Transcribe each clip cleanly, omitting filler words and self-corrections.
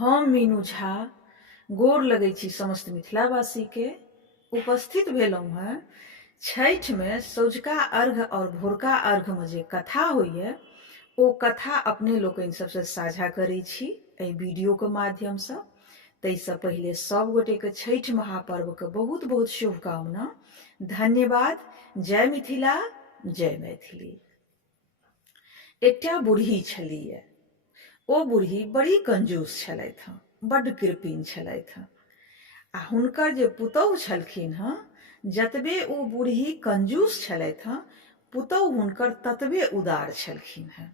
हम मीनू झा गोर लगै छी समस्त मिथिलावासी के उपस्थित भेलहुँ हैं छठि में सँझुका अर्घ्य और भोरका अर्घ्य में जे कथा होइए ओ कथा अपने लोकनि सबसे साझा करै छी एहि वीडियो के माध्यम से। ताहिसँ पहिले सब गोटे के छठि महापर्व के बहुत बहुत शुभकामना। धन्यवाद। जय मिथिला, जय मैथिली। एकटा बूढ़ी छलिए। ओ बूढ़ी बड़ी कंजूस छलथि हँ, बड्ड कृपण छलथि हँ। आ हुनकर जे पुतौह छलखिन हँ, जतबे ओ बूढ़ी कंजूस छलथि हँ, पुतौह हुनकर ततबे उदार छलखिन हँ।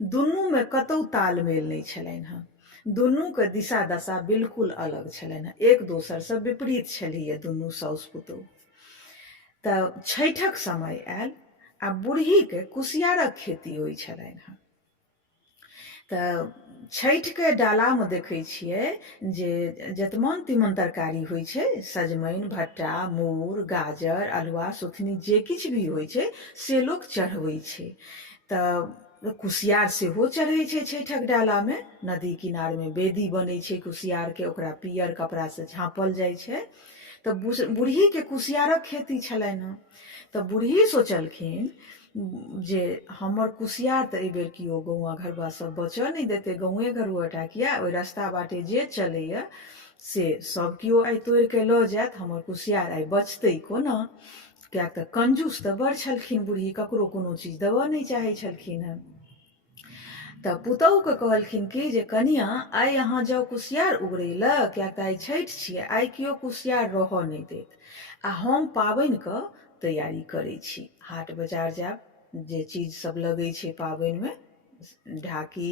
दुनू में कतौ तालमेल नहीं छलनि हँ। दुनू के दिशा दशा बिल्कुल अलग छलनि हँ। एक दोसर से विपरीत छलिए दुनू साउस पुतौह। तऽ छठिक समय आयल आ बूढ़ी के कुसियारक खेती होइ छलनि हँ। तऽ छठि के डाला में देखै छियै जे जतमन तिमन तरकारी होइ छै, सजमनि, भट्टा, मूर, गाजर, अल्हुआ, सुथनी जे किछु भी होइ छै से लोक चढ़बै छै। तऽ कुसियार सेहो चढ़ै छै छठिक डाला में। नदी किनार में बेदी बनै छै कुसियार के, ओकरा पियर कपड़ा से झाँपल जाइ छै। तऽ बूढ़ी के कुसियारक खेती छलनि हँ। तऽ बूढ़ी सोचलखिन जे हमर कुसियार तऽ एहिबेर केओ गौआ घरबा सब बचऽ नहीं देते, गाँवे घरुआटा किया, ओहि रास्ता बाटे जे चलैया से सब केओ आइ तोड़ि के लऽ जायत, हमर कुसियार आइ बचतै कोना। किया तऽ कंजूस तऽ बड़ छलखिन बूढ़ी, ककरो कोनो चीज देबऽ नहीं चाहै छलखिन हँ। तऽ पुतौह के कहलखिन कि जे कनिया आइ अहाँ जाउ कुसियार उगरै लए, किया तऽ आइ छठि छियै, आइ केओ कुसियार रहऽ नहीं देत। आ हम पाबनि के तैयारी करै छी, हाट बाजार जायब, जे चीज सब लगै छै पाबनि में, ढाकी,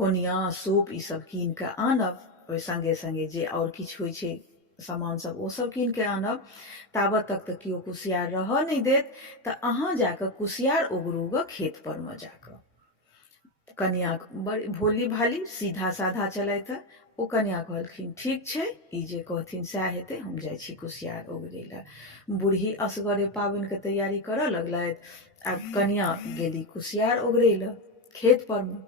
कोनिया, सूप, ई सब कीन के आनब। ओहि संगे संगे जे और किछु होइ छै सामान सब ओ सब कीन के आनब। ताबत तक तऽ केओ कुसियार रहऽ नहीं देत, तऽ अहाँ जाके कुसियार उगरू ग खेत पर में जाके। कनिया बड़ी भोली भाली सीधा साधा चलैत है। ओ कनिया कहलखिन ठीक छै, ई जे कहथिन सएह हेतै, हम जाइ छी कुसियार उगरै लए। बूढ़ी असगरे पाबनि के तैयारी करऽ लगलथि आ कनिया गेली कुसियार उगरै लए खेत पर में।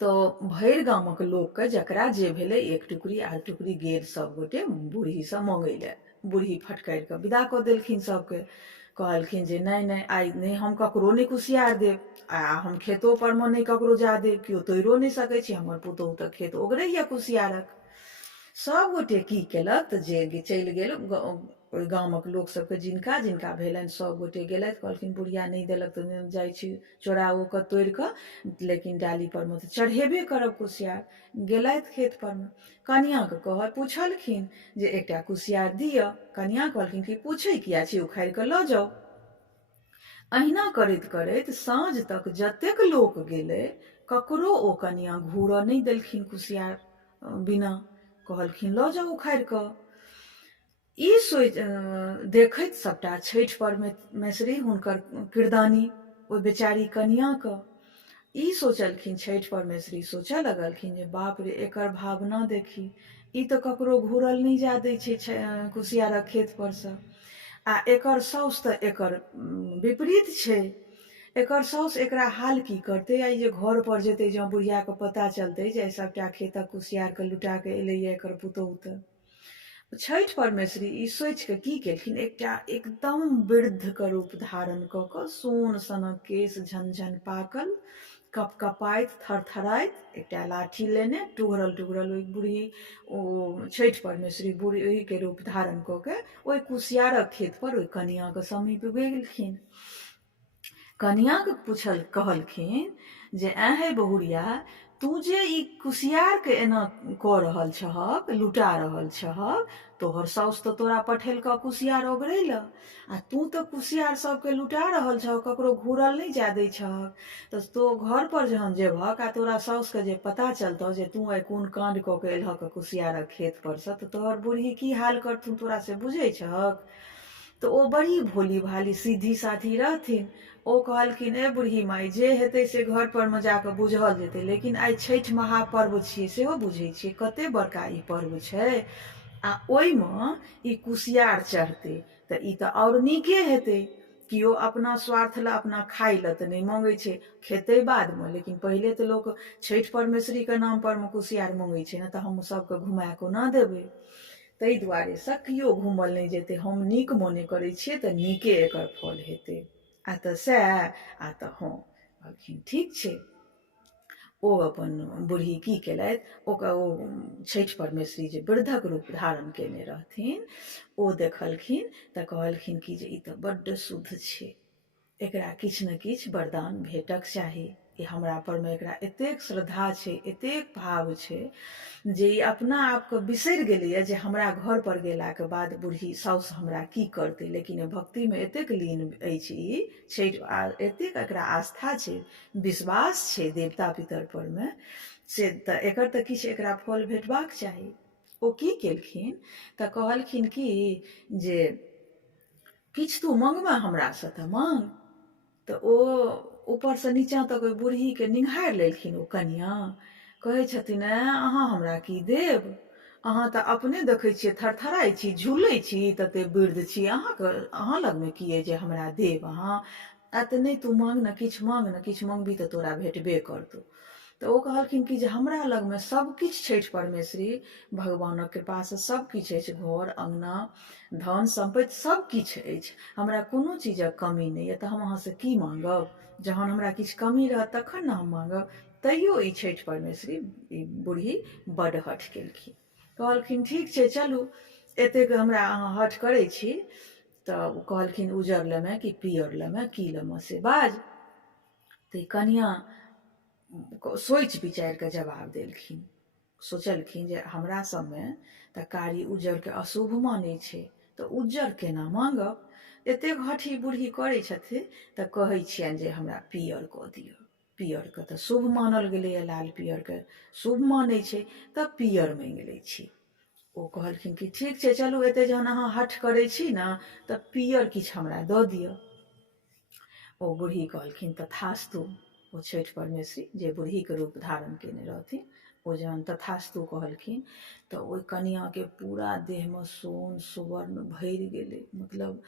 तो भरि गामक लोक के जकरा जे भेलै एक टुकड़ी आध टुकड़ी गेल सब गोटे बूढ़ी से मांगै ले। बूढ़ी फटकारि के विदा कऽ देलखिन सबके। कहलखिन जे नहीं नहीं आइ नहीं हम ककरो नहीं कुसियार देब, आ हम खेतो पर में नहीं ककरो जा देब, केओ तोड़ो नहीं सकै छै, हमर पुतौह तऽ खेत ओगरैया कुसियारक। सब गोटे की केलक तऽ जे चलि गेल ओहि गामक लोक सबके जिनका जिनका भेलनि सब गोटे गेलथि, कहलखिन बुढ़िया नहीं देलक तऽ जाइ छी चोराओ कऽ तोड़ि कऽ, लेकिन डाली पर में तऽ चढ़ेबे करब कुसियार। गेलथि खेत पर में, कनिया के पूछलखिन जे एकटा कुसियार दिअ। कनिया कहलखिन कि पूछै किया छी, उखाड़ि कऽ लऽ जाउ। अहिना करैत करैत साँझ तक जतेक लोक गेलै, ककरो ओ कनिया घूरऽ नहीं देलखिन कुसियार बिना। कहलखिन लऽ जाउ उखाड़ि कऽ। ई देखैत सबटा छठि परमेश्वरी हुनकर किरदानी ओहि बेचारी कनिया के। ई सोचलखिन छठि परमेश्वरी सोचऽ लगलखिन जे बाप रे एकर भावना देखी, ई तऽ ककरो घूरल नहीं जा दै छै कुसियारक खेत पर से। आ एकर साउस तऽ एकर विपरीत छै। एकर साउस एकरा हाल की करतै, आई जे घर पर जेतै, जँ बुढ़िया के पता चलतै जे सबटा खेतक कुसियार के लुटा के एलैया एकर पुतौह, तऽ छठि परमेश्वरी ई सोचि के की केलखिन, एकटा एकदम वृद्ध के रूप धारण कऽ कऽ, सोन सनक केश झनझन पाकल, कपकपाइत थरथराइत, एकटा लाठी लेने टुघरल टुघरल ओहि बूढ़ी ओ छठि परमेश्वरी बूढ़ी के रूप धारण कऽ के ओहि कुसियारक खेत पर ओहि कनिया के समीप गेलखिन। कनिया के कहलखिन जे ऐहे बहुरिया, तू जे ई कुसियार के एना कऽ रहल छहक, लुटा रहल छहक, तोहर साउस तऽ तोरा पठेलकऽ कुसियार ओगरै लए, आ तू तऽ कुसियार सबके लुटा रहल छहक, ककरो घूरल नहीं जा दै छहक। तऽ तो घर पर जहन जेबहक आ तोरा साउस के जे पता चलतौ जे तू आइ कोन कांड कऽ के एलहक कुसियारक खेत पर से, तऽ तोहर बूढ़ी की हाल करथुन तोरा से बुझै छहक। तऽ ओ बड़ी भोली भाली सीधी साधी रहथिन। ओ कहलखिन ए बूढ़ी माई, जे हेतै से घर पर में जाके बुझल जेतै, लेकिन आइ छठि महापर्व छियै सेहो बुझै छियै कते बड़का ई पर्व छै, आ ओहिमे ई कुसियार चढ़तै तऽ ई तऽ और नीके हेतै, किओ अपना स्वार्थ लए अपना खाइ लए तऽ नहि मङ्गै छै, खेतै बादमे, लेकिन पहिले तऽ लोक छठि परमेश्वरीके नाम परमे कुसियार मङ्गै छै ने, तऽ हम सबके घुमा कोना देबै। ताहि दुआरे से किओ घूमल नहि जेतै, हम नीक मोने करै छियै तऽ नीके एकर फल हेतै। आ तऽ सएह, आ तऽ हँ कहलखिन ठीक छै। ओ अपन बूढ़ी की केलथि, ओकर ओ छठि परमेश्वरी जे वृद्धक रूप धारण केने रहथिन, ओ देखलखिन तऽ कहलखिन कि जे ई तऽ बड्ड शुद्ध छै, एकरा किछु ने किछु वरदान भेटक चाही। कि हमरा परमे एकरा एतेक श्रद्धा छै, एतेक भाव छै, जे ई अपना आपके बिसरि गेलैए जे हमरा घर पर गेलाके बाद बूढ़ी साउस हमरा की करतै, लेकिन भक्तिमे एतेक लीन अछि ई छठि, आ एतेक एकरा आस्था छै, विश्वास छै देवता पितर परमे, से तऽ एकर तऽ किछु एकरा फल भेटबाक चाही। ओ की केलखिन तऽ कहलखिन कि जे किछु तू मङ्गबे हमरासँ तऽ मङ्ग। तऽ ओ ऊपरसँ नीचाँ तक ओहि बूढ़ीके निङ्घारि लेलखिन ओ कनिआँ, कहै छथिन अहाँ हमरा की देब, अहाँ तऽ अपने देखै छियै थरथराइ छी, झूलै छी, तते वृद्ध छी, अहाँ लगमे की अइ जे हमरा देब अहाँ, आ तऽ नहि तू माँग ने, किछु माँग ने, किछु मङ्गबी तऽ तोरा भेटबे करतौ। तऽ ओ कहलखिन कि जे हमरा लगमे सबकिछु छठि परमेश्वरी भगवानक कृपासँ सबकिछु अछि, घर अङ्गना धन सम्पत्ति सबकिछु अछि, हमरा कोनो चीजक कमी नहि यऽ, तऽ हम अहाँसँ की माँगब, जहन हमरा किछु कमी रहत तखन ने हम माँगब। तैयो ई छठि परमेश्वरी ई बूढ़ी बड्ड हठ केलखिन, कहलखिन ठीक छै चलू, एतेक हमरा अहाँ हठ करै छी, तऽ कहलखिन उजर लेमे कि पियर लेमे, की लेमे से बाज। तऽ कनिआँ सोचि विचारि कऽ जवाब देलखिन, सोचलखिन जे हमरा सबमे तऽ कारी उज्जरके अशुभ मानै छै, तऽ उज्जर केना माँगब, एतेक हठी बूढ़ी करै छथिन, तऽ कहै छियनि जे हमरा पियर कऽ दिअ, पियरके तऽ शुभ मानल गेलैए, लाल पियरके शुभ मानै छै, तऽ पियर माँगि लै छी। ओ कहलखिन कि ठीक छै चलू, एते जहन अहाँ हठ करै छी ने, तऽ पियर किछु हमरा दऽ दिअ। ओ बूढ़ी कहलखिन तथास्तु। ओ छठि परमेश्वरी जे बूढ़ीके रूप धारण केने रहथिन, ओ जहन तथास्तु कहलखिन, तऽ ओहि कनिआँके पूरा देहमे सोन सुवर्ण भरि गेलै, मतलब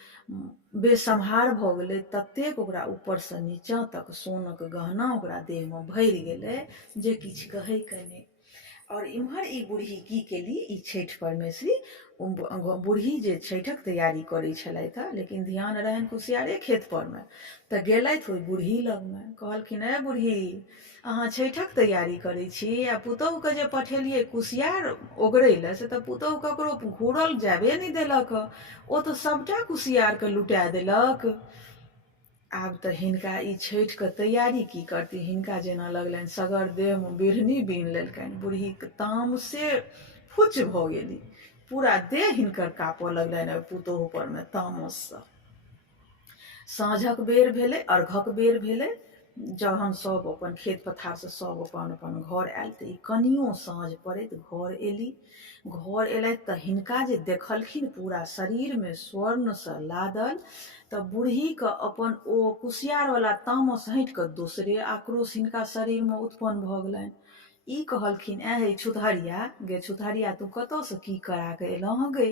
बेसम्हार भऽ गेलै, ततेक ओकरा ऊपरसँ नीचाँ तक सोनक गहना ओकरा देहमे भरि गेलै जे किछु कहैके नहि। और इम्हर ई बूढ़ी की केली, ई छठि परमेश्वरी बूढ़ी जे छठिक तैयारी करै छलथि हँ, लेकिन ध्यान रहनि कुसियारे खेत परमे, तऽ गेलथि ओहि बूढ़ी लगमे, कहलखिन बूढ़ी अहाँ छठिक तैयारी करै छी, आ पुतहुके जे पठेलियै कुसियार ओगरै लए, से तऽ पुतहु ककरो घूरल जाबे नहि देलक, ओ तऽ सभटा कुसियारके लुटा देलक। आब तऽ हिनका ई छठिके तैयारी की करती, हिनका जेना लगलनि सगर देहमे बिढ़नी बीन लेलकनि, बूढ़ीके तामसे फुच भऽ गेली, पूरा देह हिनकर काँपऽ लगलनि पुतहु परमे तामससँ। साँझक बेर भेलै, अर्घक बेर भेलै, जहन सब अपन खेत पथारसँ सब अपन अपन घर आयल, तऽ ई कनियो साँझ पड़ैत घर एली, घर एलथि तऽ हिनका जे देखलखिन पूरा शरीरमे स्वर्णसँ लादल, तऽ बूढ़ीके अपन ओ कुसियारवला तामस हटि कऽ दोसरे आक्रोश हिनका शरीरमे उत्पन्न भऽ गेलनि। ई कहलखिन हे छुतहरिया, गे छुतहरिया तू कतऽसँ की करा कऽ एलऽ हँ गे,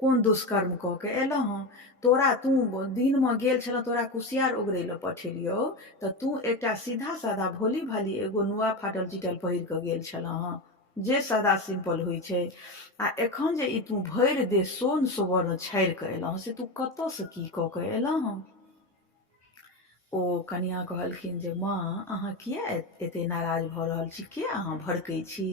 कोन दुष्कर्म कऽ के एलऽ हँ, तोरा तू दिनमे गेल छलऽ, तोरा कुसियार ओगरै लए पठेलियौ, तऽ तू एकटा सीधा साधा भोली भाली एगो नुआ फाटल चिटल पहिर कऽ गेल छलऽ हँ, जे सादा सिंपल होइ छै, आ एखन जे ई तू भरि देह सोन सुवर्ण छाड़ि कऽ एलऽ हँ, से तू कतऽसँ की कऽ कऽ एलऽ हँ। ओ कनिआँ कहलखिन जे माँ अहाँ किया एते नाराज भऽ रहल छी, किया अहाँ भड़कै छी,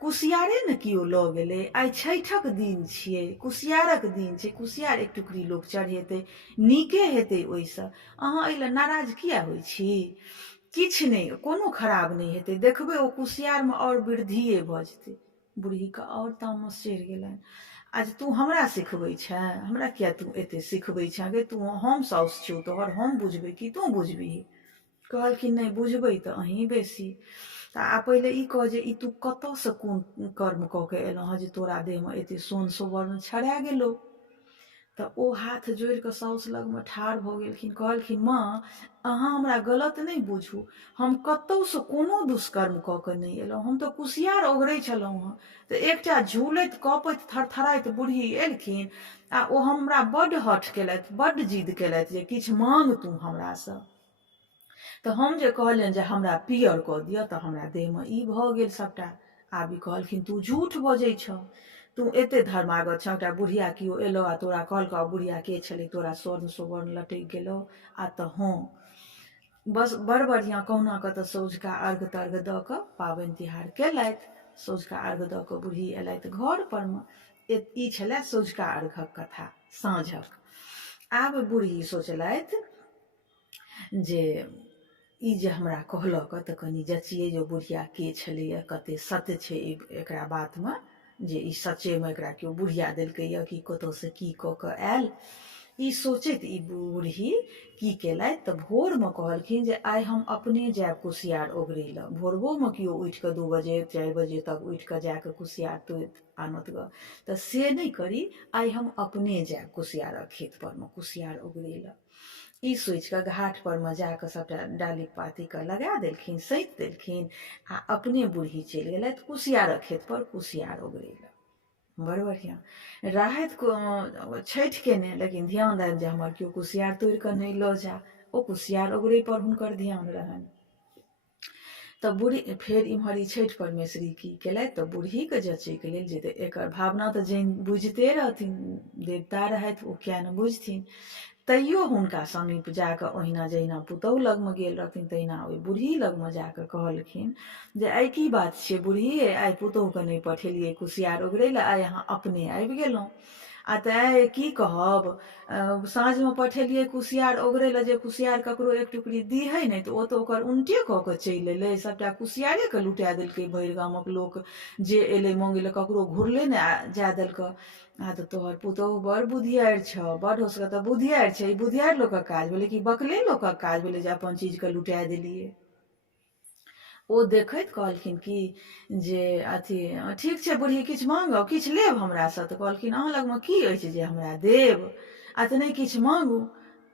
कुसियारे ने किओ लऽ गेलै, आइ छठिक दिन छियै, कुसियारक दिन छै, कुसियार एक टुकड़ी लोक चढ़ेतै, नीके हेतै ओहिसँ, अहाँ एहि लए नाराज किया होइ छी, किछु नहि, कोनो खराब नहि हेतै, देखबै ओ कुसियारमे आओर वृद्धिए भऽ जेतै। बूढ़ीके आओर तामस चढ़ि गेलनि, आज तू हमरा सिखबै छे, हमरा किया तू एते सिखबै छे गे, तू हम साउस छियौ तोहर, हम बुझबै कि तू बुझबिही। कहलखिन नहि बुझबै तऽ अहीं बेसी, तऽ आ पहिले ई कह जे ई तू कतऽसँ कोन कर्म कऽ के एलऽ हँ जे तोरा देहमे एते सोन सुवर्ण छड़ा गेलौ। तऽ ओ हाथ जोड़ि कऽ साउस लगमे ठाढ़ भऽ गेलखिन, कहलखिन माँ अहाँ हमरा गलत नहि बुझू, हम कतहुसँ कोनो दुष्कर्म कऽ कऽ नहि एलहुँ, हम तऽ कुसियार ओगरै छलहुँ हँ। तऽ एकटा झूलैत कपैत थरथराइत बूढ़ी एलखिन आ ओ हमरा बड्ड हठ केलथि, बड्ड जिद केलथि जे किछु मांग तू हमरासँ। तऽ हम जे कहलियनि जे हमरा पियर कऽ दिअ तऽ हमरा देहमे ई भऽ गेल सभटा। आब ई कहलखिन तू झूठ बजै छौ, तू एते धर्मागत छौ, एकटा बुढ़िया केओ एलो आ तोरा कहलकौ, बुढ़िया के छलै, तोरा स्वर्ण सुवर्ण लटकि गेलो आ तऽ हँ बस बड़ बढ़िआँ कहुना कऽ तऽ सँझुका अर्घ तर्घ दऽ कऽ पाबनि तिहार केलथि। सँझुका अर्घ दऽ कऽ बूढ़ी एलथि घर परमे। ई छलै सँझुका अर्घक कथा साँझक। आब बूढ़ी सोचलथि जे ई जे हमरा कहलक तऽ कनि जचियै जे बुढ़िया के छलैए, कते सत्य छै एकरा बातमे, जे ई सच्चेमे एकरा केओ बुढ़िया देलकैए कि कतहुसँ की कऽ कऽ आयल। ई सोचैत ई बूढ़ी की केलथि तऽ भोरमे कहलखिन जे आइ हम अपने जायब कुसियार ओगरै लए। भोरबोमे केओ उठि कऽ 2 बजे 4 बजे तक उठि कऽ जाकऽ कुसियार तोड़ि आनत ग, तऽ से नहि करी, आइ हम अपने जायब कुसियारक खेत परमे कुसियार ओगरै लए। ई सोचि कऽ घाट परमे जाकऽ सभटा डाली पातीके लगा देलखिन, सैंत देलखिन आ अपने बूढ़ी चलि गेलथि कुसियारक खेत पर कुसियार ओगरै लए। बड़ बढ़िआँ राहत छठि केने, लेकिन ध्यान रहनि जे हमर केओ कुसियार तोड़ि कऽ नहि लऽ जा। ओ कुसियार ओगरै पर हुनकर ध्यान रहनि। तऽ बूढ़ी फेर इम्हर ई छठि परमेश्वरी की केलथि तऽ बूढ़ीके जचैके लेल, जे एकर भावना तऽ जैन बुझिते रहथिन, देवता रहथि, ओ किया नहि बुझथिन। तैयो हुनका समीप जाकऽ ओहिना जहिना पुतोहु लगमे गेल रहथिन तहिना ओहि बूढ़ी लगमे जाकऽ कहलखिन जे आइ की बात छियै बूढ़ी, आइ पुतोहुके नहि पठेलियै कुसियार ओगरै लए, आइ अहाँ अपने आबि गेलहुँ। आ तऽ की कहब, साँझमे पठेलियै कुसियार ओगरै लए, जे कुसियार ककरो एक टुकड़ी दिहै नहि तऽ ओ तऽ ओकर उनटे कऽ कऽ चलि एलै, सभटा कुसियारेके लुटा देलकै। भरि गामक लोक जे एलै मंगै लए ककरो घुरले नहि जाय देलकै। आ तऽ तोहर पुतोहु बड़ बुधियारि छौ, बड़ होसगर, तऽ बुधियारि छै, ई बुधियारि लोकक काज भेलै कि बकले लोकक काज भेलै जे अपन चीजके लुटा देलियै। ओ देखैत कहलखिन कि जे अथी ठीक छै बूढ़ी, किछु मांगब, किछु लेब हमरासँ? तऽ कहलखिन अहाँ लगमे की अछि जे हमरा देब, आ तऽ नहि किछु मांगू।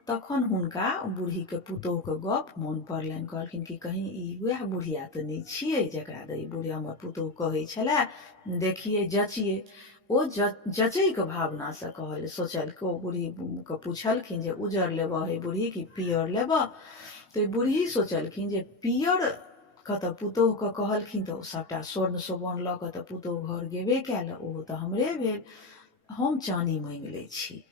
तखन हुनका बूढ़ीके पुतोहुके गप मोन पड़लनि, कहलखिन कि कहीं ई वएह बुढ़िया तऽ नहि छियै जकरा दऽ ई बुढ़िया हमर पुतोहु कहै छलै, देखियै जचियै। ओ जचैके भावनासँ कहल सोचलकै, ओ बूढ़ीके पुछलखिन जे उजर लेबऽ हे बूढ़ी कि पियर लेबऽ? तऽ बूढ़ी सोचलखिन जे पियर के तऽ पुतोहुके कहलखिन तऽ सभटा स्वर्ण सुवर्ण लऽ कऽ तऽ पुतोहु घर गेबे कयल, ओहो तऽ हमरे भेल, हम चानी मांगि लै छी।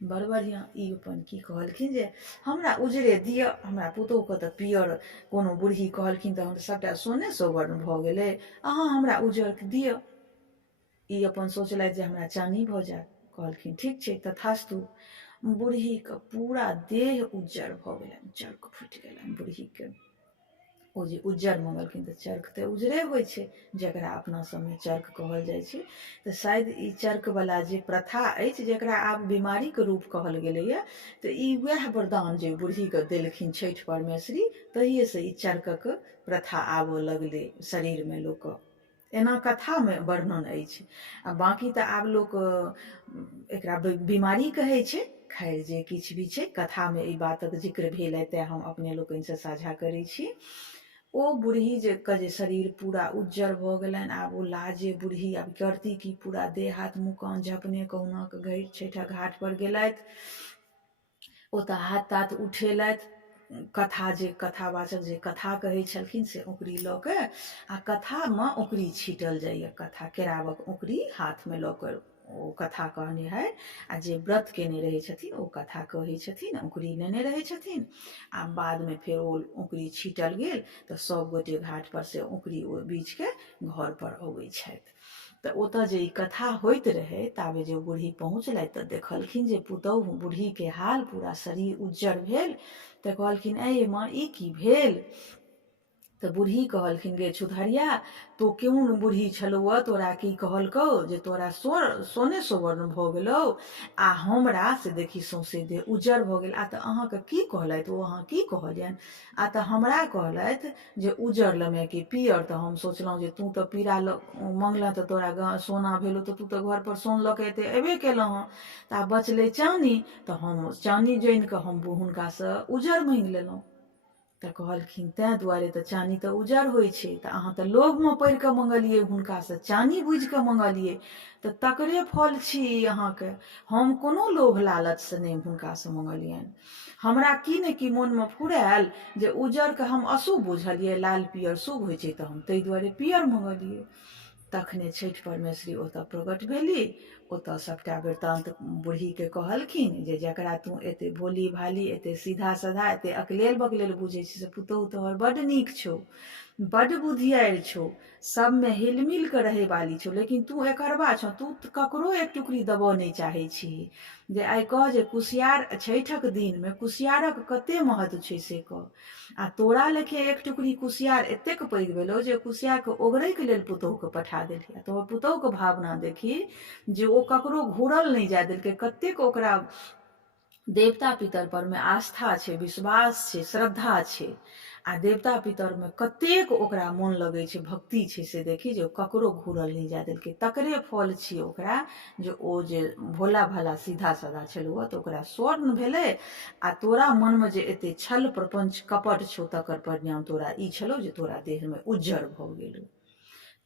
बड़ बढ़िआँ। ई अपन की कहलखिन जे हमरा उजरे दिअ, हमरा पुतोहुके तऽ पियर कोनो बूढ़ी कहलखिन तऽ हम सभटा सोने सुवर्ण भऽ गेलै, अहाँ हमरा उजर दिअ। ई अपन सोचलथि जे हमरा चानी भऽ जायत। कहलखिन ठीक छै तथास्तु। बूढ़ीके पूरा देह उज्जर भऽ गेलनि, चर्क फुटि गेलनि बूढ़ीके। ओ जे उज्जर मंगलखिन तऽ चर्क तऽ उजरे होइ छै, जकरा अपना सबमे चर्क कहल जाइ छै। तऽ शायद ई चर्कवला जे प्रथा अछि, जकरा आब बीमारीके रूप कहल गेलैए, तऽ ई वएह वरदान जे बूढ़ीके देलखिन छठि परमेश्वरी, तहिएसँ ई चर्कक प्रथा आबऽ लगलै शरीरमे लोकके। एना कथामे वर्णन अछि। आ बाँकी तऽ आब लोक एकरा बीमारी कहै छै। खैर जे किछु भी छै, कथामे ई बातक जिक्र भेल है तेँ हम अपने लोकनिसँ साझा करै छी। ओ बूढ़ी जे शरीर पूरा उज्जर भऽ गेलनि, आब ओ लाजे बूढ़ी आब करती कि, पूरा देह हाथ मुँह कान झपने कहुनाक छठिक घाट पर गेलथि। ओतऽ हाथ तात उठेलथि, कथावाचक जे कथा कहै छलखिन से औंकरी लऽ के, आ कथामे औंकरी छीटल जाइए, कथा केरावक औंकरी हाथमे लऽ कऽ ओ कथा कहने है। आ जे व्रत केने रहै छथिन ओ कथा कहै छथिन, औंकरी लेने रहै छथिन, आ बादमे फेर ओ औंकरी छीटल गेल तऽ सब गोटे घाट पर से औंकरी ओ बीछके घर पर अबै छथि। तऽ ओतऽ जे ई कथा होइत रहै, ताबे जे बूढ़ी पहुँचलथि तऽ देखलखिन जे पुतोहु बूढ़ीके हाल, पूरा शरीर उज्जर भेल। तऽ कहलखिन ऐ माँ ई की भेल? तऽ बूढ़ी कहलखिन गे छुधरिया, तो केहन बूढ़ी छलौ, तोरा की कहलकौ जे तोरा सोने सोवर्ण भऽ गेलौ, आ हमरा से देखी सौंसे देह उज्जर भऽ गेल। आ तऽ अहाँके की कहलथि ओ, अहाँ की कहलियनि? आ तऽ हमरा कहलथि जे उज्जर लमे कि पियर। तऽ हम सोचलहुँ जे तू तऽ पीरा मङ्गलँ तऽ तोरा सोना भेलौ, तऽ तू तऽ घर पर सोन लऽ के एते अयबे केलहुँ हँ। तऽ आब बचलै चानी, तऽ हम चानी जानि कऽ हम हुनकासँ उज्जर माँगि लेलहुँ। तऽ कहलखिन तेँ दुआरे तऽ चानी तऽ उज्जर होइ छै, तऽ अहाँ तऽ लोभमे पड़ि कऽ मङ्गलियै हुनकासँ, चानी बुझि कऽ मङ्गलियै, तऽ तकरे फल छी अहाँके। हम कोनो लोभ लालचसँ नहि हुनकासँ मङ्गलियनि। हमरा की ने की मोनमे फुरायल जे उज्जरके हम अशुभ बुझलियै, लाल पियर शुभ होइ छै, तऽ हम ताहि दुआरे पियर मङ्गलियै। तखने छठि परमेश्वरी ओतऽ प्रकट भेली। ओतऽ सबटा वृत्तान्त बूढ़ीके कहलखिन जे जकरा तू एते भोली भाली, एते सीधा साधा, एते अकलेल बकलेल बुझै छी, से पुतहु तोहर बड्ड नीक छौ, बड्ड बुधियारि छौ, सबमे हिलमिल कऽ रहै वाली छौ, लेकिन तू एकरबा छौ, तू ककरो एक टुकड़ी देबऽ नहि चाहै छी। जे आइ कह जे कुसियार छठिक दिनमे कुसियारक कते महत्व छै से कह। आ तोरा लेखे एक टुकड़ी कुसियार एतेक पैघ भेलौ जे कुसियारके ओगरैके लेल पुतहुके पठा देलही। आ तोहर पुतहुके भावना देखी जे ओ ककरो घूरल नहि जाय देलकै, कतेक ओकरा देवता पितर परमे आस्था छै, विश्वास छै, श्रद्धा छै। आ देवता पितरमे कतेक ओकरा मोन लगै छै, भक्ति छै, से देखी जे ककरो घूरल नहि जाय देलकै। तकरे फल छियै ओकरा जे ओ जे भोला भाला सीधा साधा छलौ तऽ ओकरा स्वर्ण भेलै। आ तोरा मनमे जे एते छल प्रपंच कपट छौ, तकर परिणाम तोरा ई छलौ जे तोरा देहमे उज्जर भऽ गेलौ।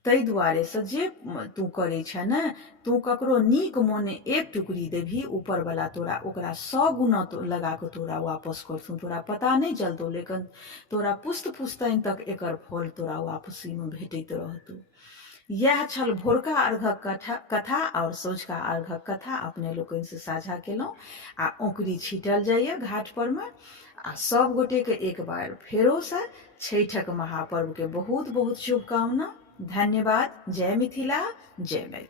ताहि दुआरे से जे तू करै छे ने, तू ककरो नीक मोने एक टुकड़ी देबही, ऊपरवला तोरा ओकरा 100 गुना लगा कऽ तोरा वापस करथुन। तोरा पता नहि चलतौ, लेकिन तोरा पुस्त पुस्तनि तक एकर फल तोरा वापसीमे भेटैत रहतौ। इएह छल भोरका अर्घक कथा और सँझुका अर्घक कथा अपने लोकनिसँ साझा केलहुँ। आ औंकरी छीटल जाइए घाट परमे। आ सब गोटेके एक बार फेरोसँ छठिक महापर्वके बहुत बहुत शुभकामना। धन्यवाद। जय मिथिला, जय मैथिली।